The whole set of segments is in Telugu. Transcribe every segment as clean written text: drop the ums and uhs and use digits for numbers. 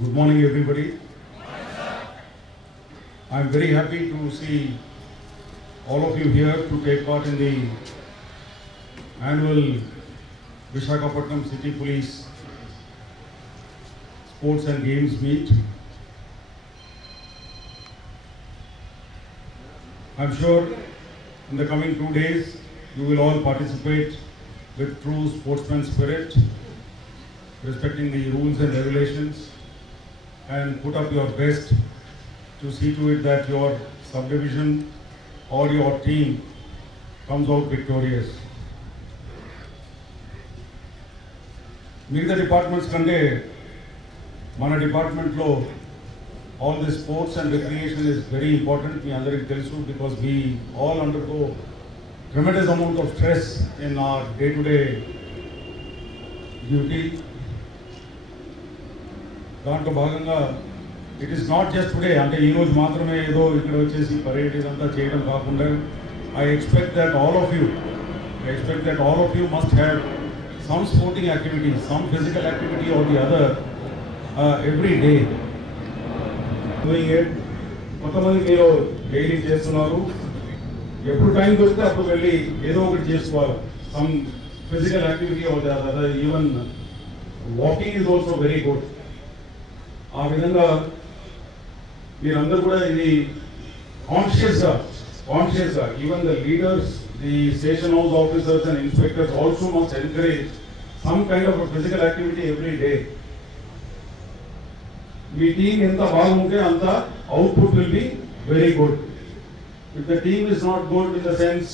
Good morning, everybody. I am very happy to see all of you here to take part in the annual Visakhapatnam City Police Sports and Games Meet. I am sure in the coming 2 days you will all participate with true sportsman spirit, respecting the rules and regulations, and put up your best to see to it that your subdivision or your team comes out victorious. Miga departments kante mana department lo all the sports and recreation is very important. Me andariki telusu because we all undergo tremendous amount of stress in our day-to-day duty. దాంట్లో భాగంగా it is not just today, అంటే ఈరోజు మాత్రమే ఏదో ఇక్కడ వచ్చేసి పరేడ్ ఇదంతా చేయడం కాకుండా I expect that all of you must have some sporting activity, some physical activity or the other every day doing it. కొంతమంది మీరు డైలీ చేస్తున్నారు, ఎప్పుడు టైం దొరికితే అప్పుడు వెళ్ళి ఏదో ఒకటి చేసుకోవాలి. Some physical activity or the other, even walking is also very good. ఆ విధంగా మీరందరూ కూడా ఇది కాన్షియస్గా even the leaders, the station house officers and inspectors also must encourage some kind of physical activity every day. మీ టీం ఎంత బాగుంటే అంత output will be very good. If the team is not good in the sense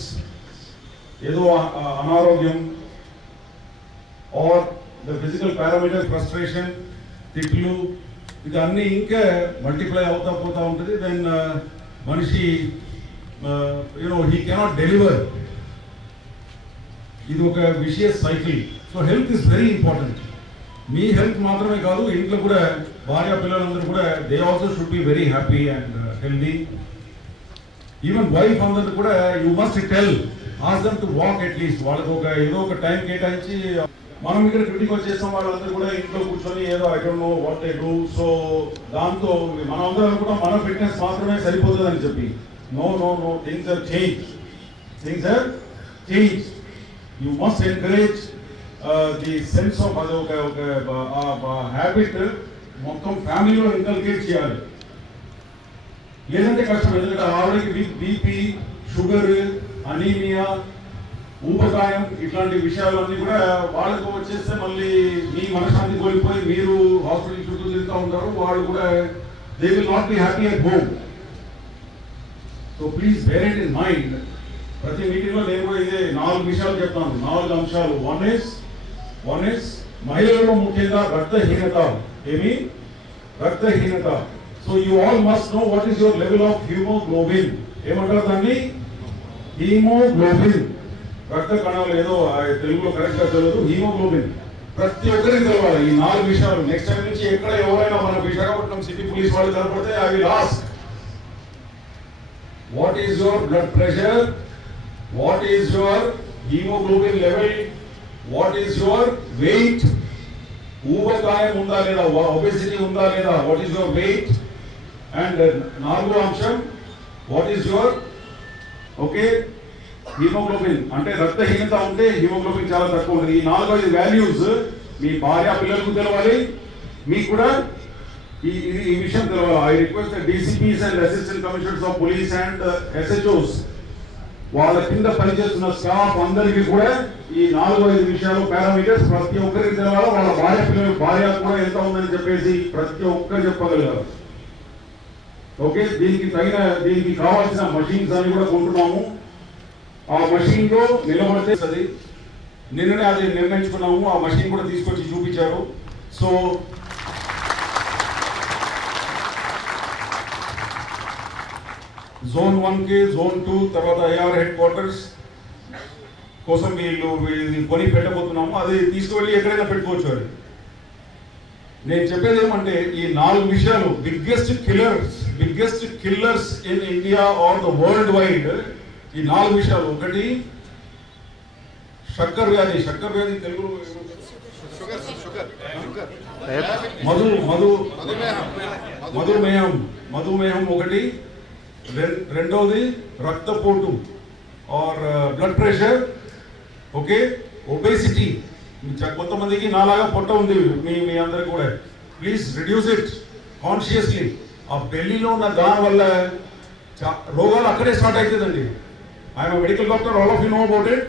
ఏదో అనారోగ్యం or the physical parameter frustration, తిట్లు, ఇదన్నీ ఇంకా మల్టిప్లై అవుతా పోతా ఉంటుంది. దెన్ మనిషి హీ కెనాట్ డెలివర్. ఇది ఒక vicious cycle. So health is very important. Me health మాత్రమే కాదు, ఇంట్లో కూడా భార్య పిల్లలందరూ కూడా they also should be very happy and healthy. Even wife అందరూ కూడా you must tell, ask them to walk at least. వాళ్ళకు ఒక ఏదో ఒక టైం కేటాయించి, మనం ఇక్కడ క్రిటిక్ వచ్చేస్తాం, వాళ్ళందరూ కూడా ఇంట్లో కూర్చొని ఏదో I don't know what they do. So దాంతో మనం అందరూ అనుకుంటా మన ఫిట్నెస్ మాత్రమే సరిపోతుందని చెప్పి. No no no, things are change. You must encourage the sense of అది ఒక హ్యాబిట్ మొత్తం ఫ్యామిలీలో ఇన్కల్కేట్ చేయాలి. లేదంటే కష్టం. ఎందుకంటే ఆవిడకి బీపీ, షుగర్, అనీమియా, ఊబకాయం ఇట్లాంటి విషయాలన్నీ కూడా వాళ్ళకు వచ్చేస్తే మళ్ళీ మీ మనశ్శాంతి కోల్పోయి మీరు హాస్పిటల్ చుట్టూ తిరుగుతూ ఉంటారు. వాళ్ళు కూడా they will not be happy at home. So please bear it in mind. ప్రతి మీటింగ్లో నేను కూడా ఇదే 4 విషయాలు చెప్తాను, 4 అంశాలు. వన్ ఇస్ మహిళలలో ముఖ్యంగా రక్తహీనత. రక్తహీనత. So you all must know what is your level of haemoglobin. ఏమంటారు దాన్ని? హీమోగ్లోబిన్. రక్త కణాలు, ఏదో తెలుగులో కరెక్ట్ గా తెలియదు, హీమోగ్లోబిన్. ప్రతి ఒక్కరికి తెలవాలి ఈ 4 విషయాలు. నెక్స్ట్ టైం నుంచి ఎక్కడ ఎవరైనా మన విశాఖపట్నం సిటీ పోలీస్ వాళ్ళు కనపడితే I will ask, what is your blood pressure, what is your haemoglobin level, what is your weight, ఊబకాయం ఉందా లేదా, ఒబెసిటీ ఉందా లేదా, what is your weight. And 4వ అంశం, వాట్ ఈస్ యువర్ హీమోగ్లోబిన్. అంటే రక్తహీనత ఉంటే హీమోగ్లోబిన్ చాలా తక్కువ ఉంటుంది. ఈ 4 వాల్యూస్ మీ భార్య పిల్లలకు తెలవాలి, మీకు కూడా ఈ విషయం తెలవాలి. I request DCPs and assistant commissioners of police and SHOs, వాళ్ళ కింద పనిచేస్తున్న స్టాఫ్ అందరికీ కూడా ఈ 4-5 విషయాలు పారామీటర్స్ ప్రతి ఒక్కరికి తెలవాలి. వాళ్ళ భార్య కూడా ఎంత ఉందని చెప్పేసి ప్రతి ఒక్కరు చెప్పగలగాలి. ఓకే, దీనికి కావాల్సిన మషీన్స్ అన్ని కూడా కొంటున్నాము. ఆ మషీన్ లో నిలబడితే అది నిన్ననే అది నిర్ణయించుకున్నాము. ఆ మషీన్ కూడా తీసుకొచ్చి చూపించారు. సో జోన్ 1 కి, జోన్ 2 తర్వాత ఏఆర్ హెడ్ క్వార్టర్స్ కోసం వీళ్ళు కొని పెట్టబోతున్నాము. అది తీసుకువెళ్ళి ఎక్కడైనా పెట్టుకోవచ్చు. అది నేను చెప్పేది ఏమంటే ఈ 4 విషయాలు biggest killers in India or the world wide. ఈ 4 విషయాలు. ఒకటి షుగర్ వ్యాధి తెలుగులో మధుమేహం ఒకటి, రెండోది రక్తపోటు or blood pressure, okay, obesity. కొంతమందికి నాలాగా పొట్ట ఉంది, మీ అందరికి కూడా. Please reduce it consciously. ఆ బెల్లీలో ఉన్న దాని వల్ల రోగాలు అక్కడే స్టార్ట్ అవుతుందండి. I'm medical doctor, all of you know about it.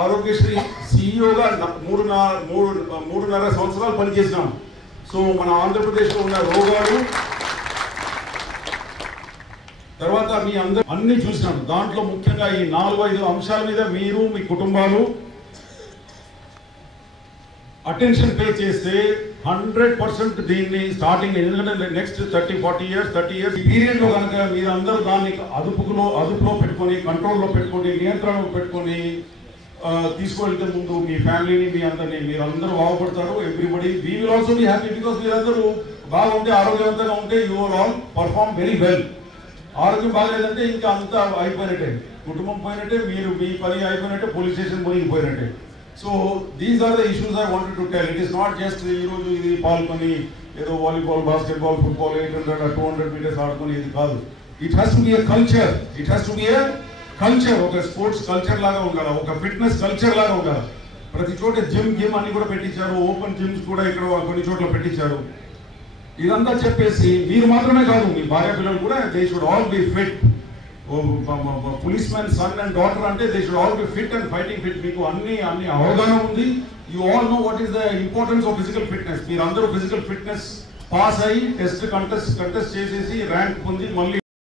Aarogyasri సిఇఓగా 3.5 సంవత్సరాలు పనిచేసినాం. సో మన ఆంధ్రప్రదేశ్లో ఉన్న రోగాలు తర్వాత మీ అందరూ అన్ని చూసినాం. దాంట్లో ముఖ్యంగా ఈ 4-5 అంశాల మీద మీరు మీ కుటుంబాలు అటెన్షన్ పే చేస్తే 100% దీన్ని స్టార్టింగ్, ఎందుకంటే నెక్స్ట్ 30-40 ఇయర్స్ పీరియడ్ లో కనుక మీరు అందరూ దాన్ని అదుపులో పెట్టుకొని, కంట్రోల్లో పెట్టుకొని, నియంత్రణలో పెట్టుకొని తీసుకువెళ్తే ముందు మీ ఫ్యామిలీని, మీరు అందరూ బాగుపడతారు. Everybody we will also be happy, because మీరందరూ బాగుంటే, ఆరోగ్యవంతంగా ఉంటే you are all perform very well. ఆరోగ్యం బాగలేదంటే ఇంకా అంతా అయిపోయినట్టే, కుటుంబం పోయినట్టే, మీరు మీ పని అయిపోయినట్టే, పోలీస్ స్టేషన్ మునిగిపోయినట్టే. So these are the issues I wanted to tell. It is not just ఈరోజు ఇది పాల్గొని ఏదో వాలీబాల్, బాస్కెట్బాల్, ఫుట్బాల్ 800-200 మీటర్స్ ఆడుకొని ఇది కాదు. It has to be a culture. ఒక స్పోర్ట్స్ కల్చర్ లాగా ఉండాలి, ఒక ఫిట్నెస్ కల్చర్ లాగా ఉండాలి. ప్రతి చోట జిమ్ అన్ని కూడా పెట్టించారు, ఓపెన్ జిమ్స్ కూడా ఇక్కడ కొన్ని చోట్ల పెట్టించారు. ఇదంతా చెప్పేసి మీరు మాత్రమే కాదు, మీ భార్య పిల్లలు కూడా they should all be fit. Policeman son and daughter అంటే they should all be fit and fighting fit. మీకు అన్ని అవగాహన ఉంది. You all know what is the importance of physical fitness. మీరు అందరూ ఫిజికల్ ఫిట్నెస్ పాస్ అయ్యి కంటెస్ట్ చేసేసి ర్యాంక్ పొంది మళ్ళీ